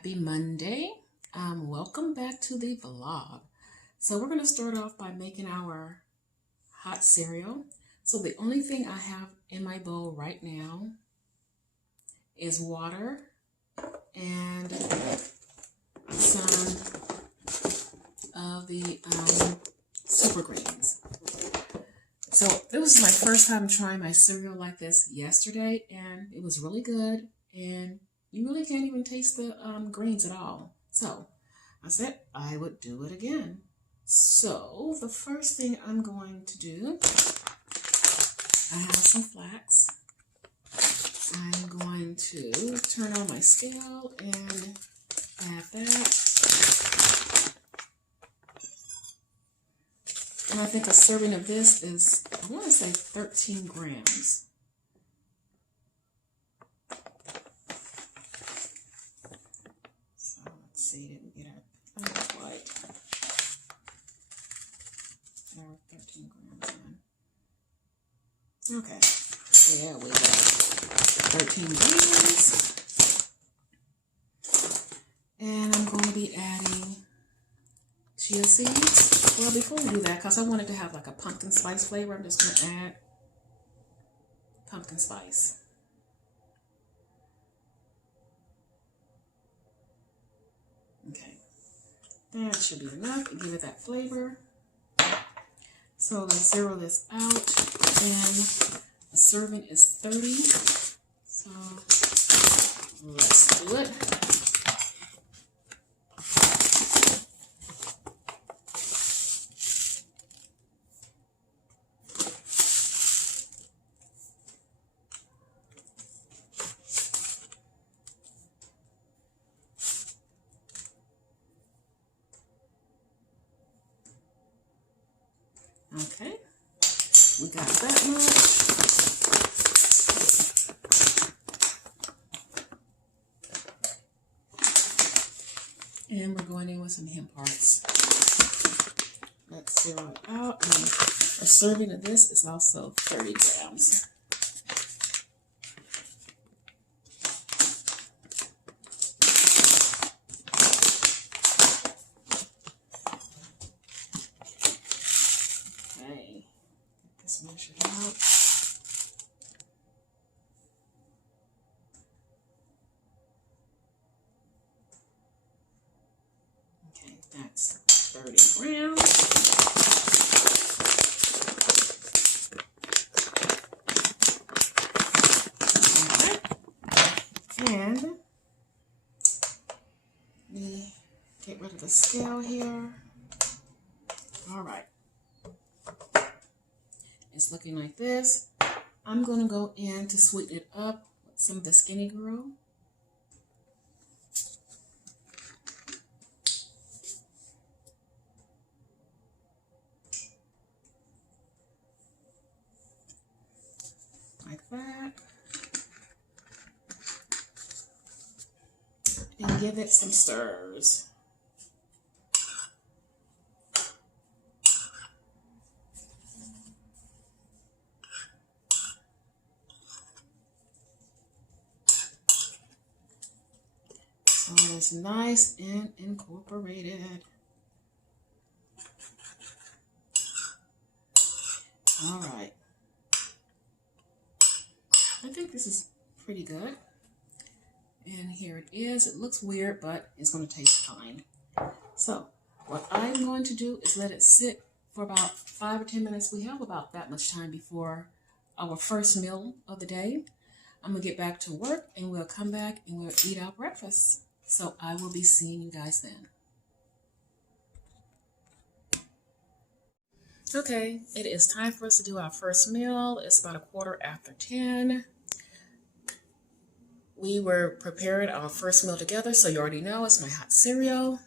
Happy Monday. Welcome back to the vlog. So we're going to start off by making our hot cereal. So the only thing I have in my bowl right now is water and some of the super greens. So it was my first time trying my cereal like this yesterday, and it was really good, and you really can't even taste the greens at all. So I said I would do it again. So the first thing I'm going to do, I have some flax. I'm going to turn on my scale and add that. And I think a serving of this is, I want to say 13 grams. So let's see, didn't get it quite. There were 13 grams in. Okay, there we go. 13 grams. And I'm going to be adding chia seeds. Well, before we do that, because I wanted to have like a pumpkin spice flavor, I'm just going to add pumpkin spice. Okay, that should be enough to give it that flavor. So let's zero this out, and the serving is 30. So let's do it. Okay, we got that much. And we're going in with some hemp hearts. Let's zero it out. And a serving of this is also 30 grams. Measure it out. Okay, that's 30 grams. Okay. And let me get rid of the scale here. All right. It's looking like this. I'm going to go in to sweeten it up with some of the Skinny Girl. Like that. And give it some stirs. So it's nice and incorporated. All right. I think this is pretty good. And here it is. It looks weird, but it's going to taste fine. So what I'm going to do is let it sit for about 5 or 10 minutes. We have about that much time before our first meal of the day. I'm going to get back to work, and we'll come back and we'll eat our breakfast. So I will be seeing you guys then. Okay, it is time for us to do our first meal. It's about 10:15. We were preparing our first meal together, so you already know it's my hot cereal.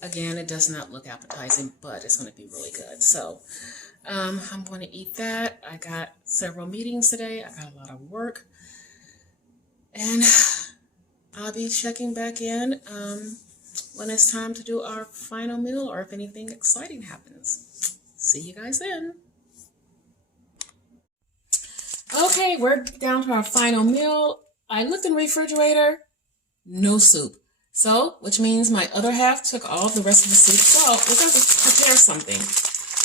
Again, it does not look appetizing, but it's going to be really good. So I'm going to eat that. I got several meetings today. I got a lot of work. And I'll be checking back in when it's time to do our final meal or if anything exciting happens. See you guys then. Okay, we're down to our final meal. I looked in the refrigerator. no soup. So, which means my other half took all of the rest of the soup. So, we're going to prepare something.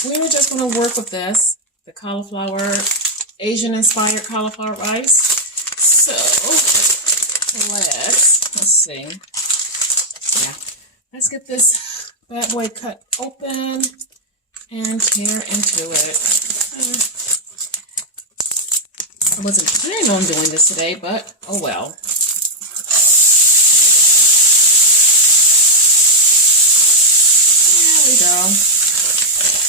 We're just going to work with this, the cauliflower, Asian-inspired cauliflower rice. So, let's see. Yeah, let's get this bad boy cut open and tear into it. I wasn't planning on doing this today, but oh well. There we go.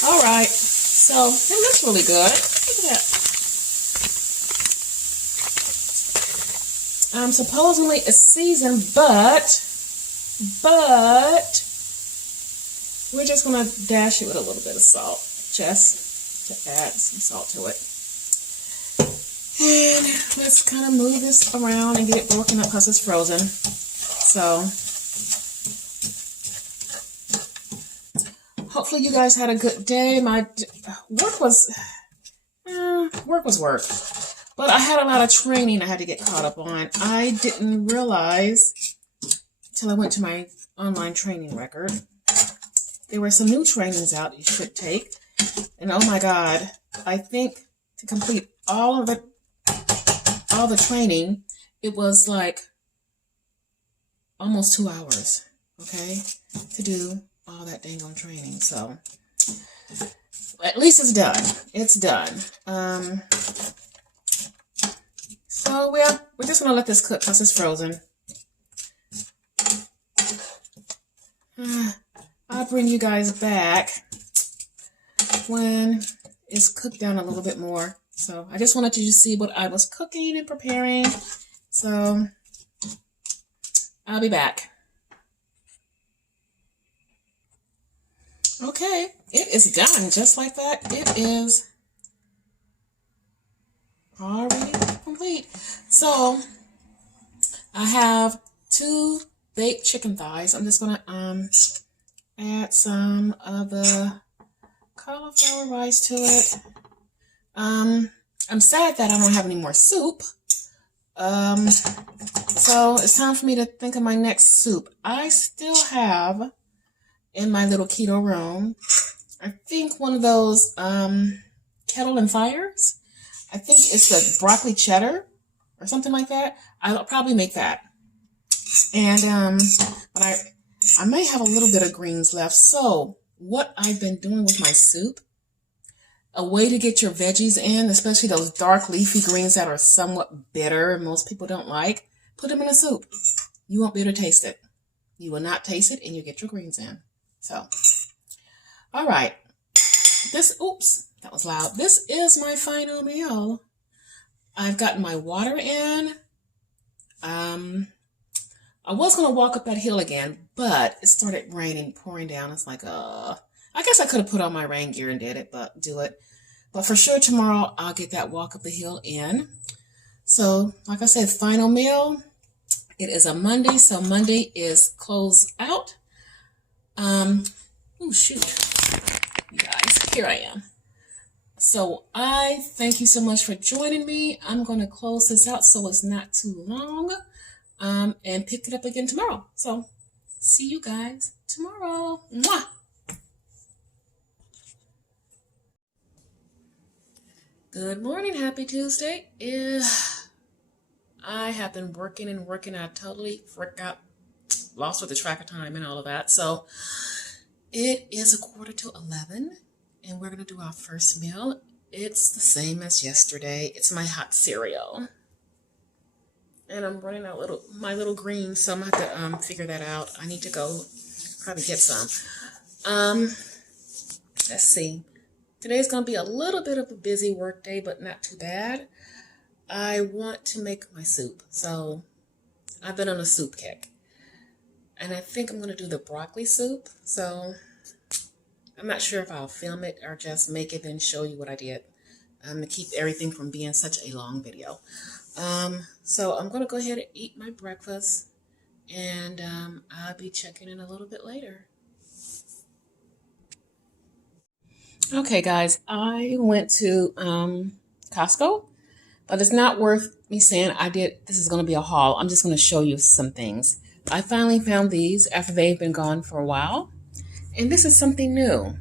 All right, so it looks really good. Look at that. Supposedly it's seasoned, but we're just gonna dash it with a little bit of salt, just to add some salt to it. And let's kind of move this around and get it broken up because it's frozen. So hopefully you guys had a good day. My work was work, but I had a lot of training I had to get caught up on. I didn't realize until I went to my online training record. There were some new trainings out you should take. And oh my God, I think to complete all the training, it was like almost 2 hours, okay, to do all that dang on training. So at least it's done. It's done. So yeah, we're just gonna let this cook because it's frozen. I'll bring you guys back when it's cooked down a little bit more. So I just wanted you to see what I was cooking and preparing. So I'll be back. Okay, it is done just like that. It is already complete. So I have 2 baked chicken thighs. I'm just gonna add some of the cauliflower rice to it. I'm sad that I don't have any more soup. So it's time for me to think of my next soup. I still have in my little keto room, I think one of those kettle and fires. I think it's the broccoli cheddar or something like that. I'll probably make that. And but I may have a little bit of greens left. So what I've been doing with my soup, a way to get your veggies in, especially those dark leafy greens that are somewhat bitter and most people don't like, put them in a soup. You won't be able to taste it. You will not taste it and you get your greens in. So, all right. Oops, that was loud. This is my final meal. I've gotten my water in. I was going to walk up that hill again, but it started raining, pouring down. It's like, I guess I could have put on my rain gear and do it. But for sure tomorrow I'll get that walk up the hill in. So, like I said, final meal. It is a Monday, so Monday is closed out. Oh shoot, you guys, here I am. So I thank you so much for joining me. I'm going to close this out so it's not too long. And pick it up again tomorrow. So, see you guys tomorrow. Mwah! Good morning. Happy Tuesday. I have been working and working. I totally lost with the track of time and all of that. So, it is 11:15, and we're going to do our first meal. It's the same as yesterday. It's my hot cereal. And I'm running out my little greens, so I'm going to have to figure that out. I need to go probably get some. Let's see. Today's going to be a little bit of a busy work day, but not too bad. I want to make my soup. So I've been on a soup kick. And I think I'm going to do the broccoli soup. So I'm not sure if I'll film it or just make it and show you what I did. To keep everything from being such a long video. So I'm going to go ahead and eat my breakfast, and I'll be checking in a little bit later. Okay, guys, I went to Costco, but it's not worth me saying this is going to be a haul. I'm just going to show you some things. I finally found these after they've been gone for a while. And this is something new.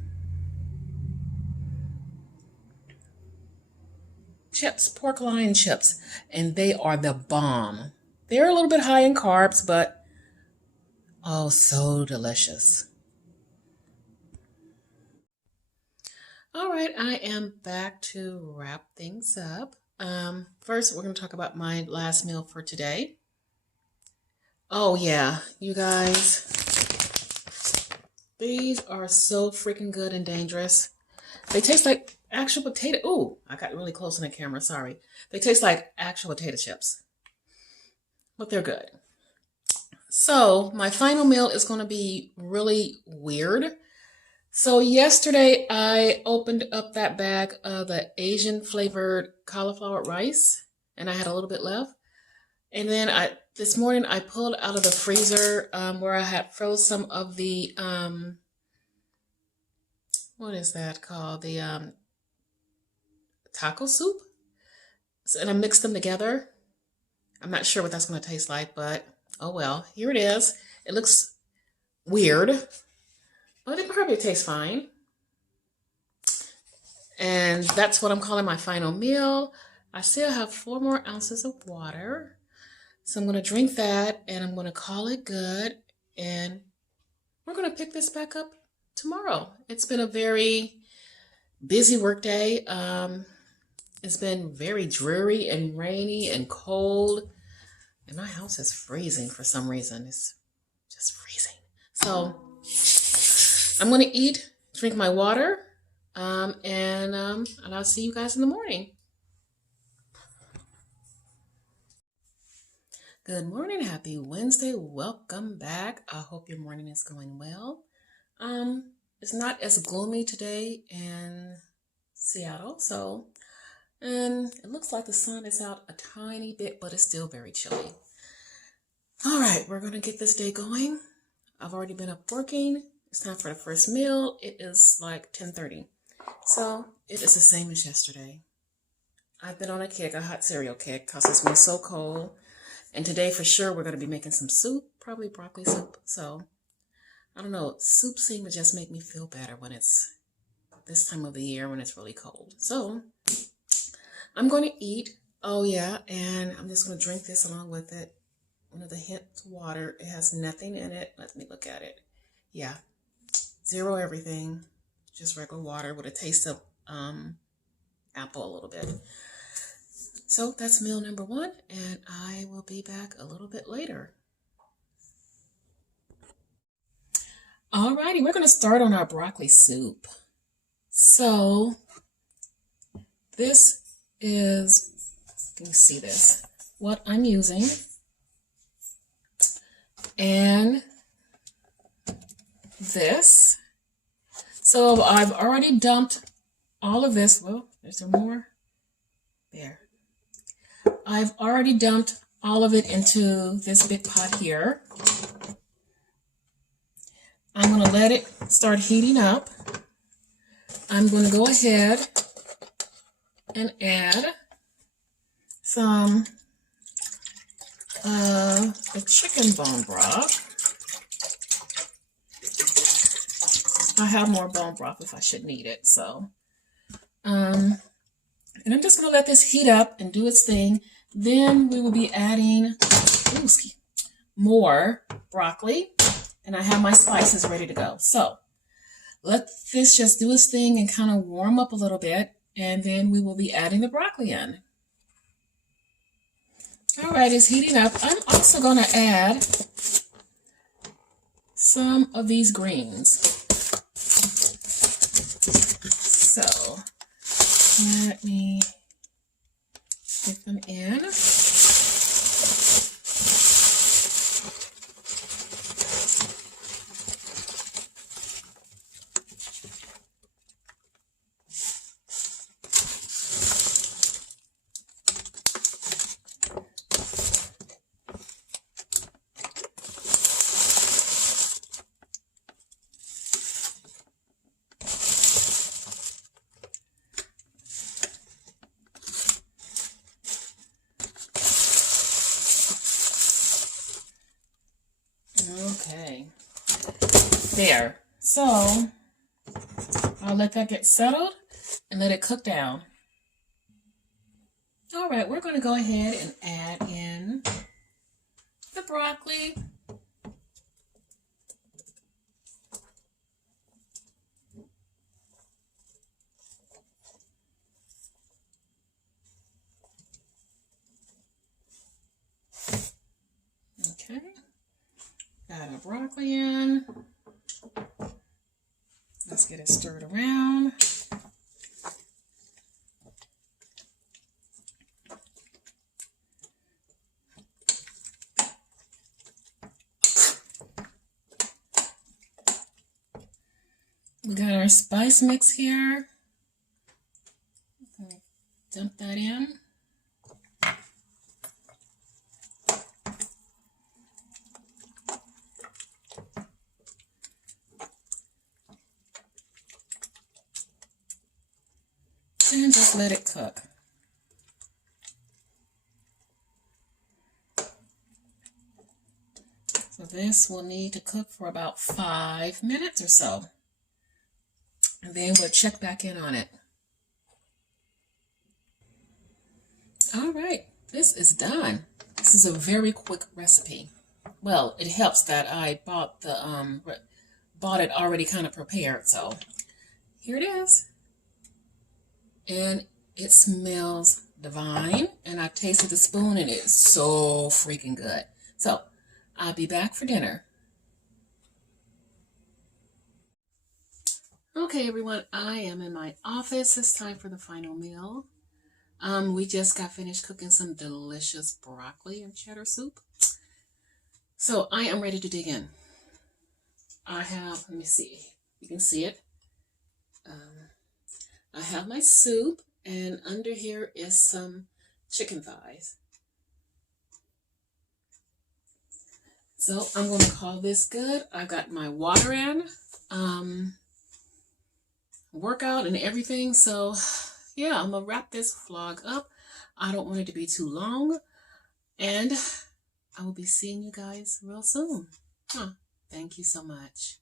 Chips, pork loin chips. And they are the bomb. They're a little bit high in carbs, but oh, so delicious. All right, I am back to wrap things up. First, we're going to talk about my last meal for today. Oh, yeah, you guys, these are so freaking good and dangerous. They taste like actual potato. Ooh, I got really close on the camera, sorry. They taste like actual potato chips, but they're good. So, my final meal is going to be really weird. So yesterday I opened up that bag of the Asian flavored cauliflower rice and I had a little bit left. And then this morning I pulled out of the freezer where I had froze some of the, what is that called? The taco soup. And I mixed them together. I'm not sure what that's going to taste like, but oh well, here it is. It looks weird, but it probably tastes fine. And that's what I'm calling my final meal. I still have 4 more ounces of water. So I'm going to drink that and I'm going to call it good. And we're going to pick this back up tomorrow. It's been a very busy work day. It's been very dreary and rainy and cold. And my house is freezing for some reason. It's just freezing. So I'm going to eat, drink my water. And I'll see you guys in the morning. Good morning, happy Wednesday. Welcome back. I hope your morning is going well. It's not as gloomy today in Seattle, and it looks like the sun is out a tiny bit, but it's still very chilly. All right, we're going to get this day going. I've already been up working. It's time for the first meal. It is like 10:30. So it is the same as yesterday. I've been on a kick, a hot cereal kick, because it's been so cold. And today for sure we're going to be making some soup, probably broccoli soup. So I don't know, soup seems to just make me feel better when it's this time of the year when it's really cold. So I'm going to eat. Oh yeah, and I'm just going to drink this along with it. One of the hints of water. It has nothing in it. Let me look at it. Yeah, 0 everything. Just regular water with a taste of apple a little bit. So that's meal number 1, and I will be back a little bit later. Alrighty, we're going to start on our broccoli soup. So this is, you can see this, what I'm using. And this. So I've already dumped all of this. Well, is there more? There. I've already dumped all of it into this big pot here. I'm going to let it start heating up. I'm going to go ahead and add some the chicken bone broth. I have more bone broth if I should need it. So, and I'm just going to let this heat up and do its thing. Then we will be adding more broccoli. And I have my spices ready to go. So let this just do its thing and kind of warm up a little bit. And then we will be adding the broccoli in. All right, it's heating up. I'm also going to add some of these greens. So let me get them in. Okay. There. So I'll let that get settled and let it cook down. All right, we're going to go ahead and add in the broccoli. Okay. Add our broccoli in. Let's get it stirred around. We got our spice mix here. Dump that in. And just let it cook. So this will need to cook for about 5 minutes or so. And then we'll check back in on it. All right, this is done. This is a very quick recipe. Well, it helps that I bought it already kind of prepared. So here it is. And it smells divine. And I tasted the spoon and it's so freaking good. So I'll be back for dinner. Okay, everyone, I am in my office. It's time for the final meal. We just got finished cooking some delicious broccoli and cheddar soup. So I am ready to dig in. I have, let me see, you can see it. I have my soup, and under here is some chicken thighs. So I'm going to call this good. I got my water in, workout and everything. So yeah, I'm going to wrap this vlog up. I don't want it to be too long. And I will be seeing you guys real soon. Thank you so much.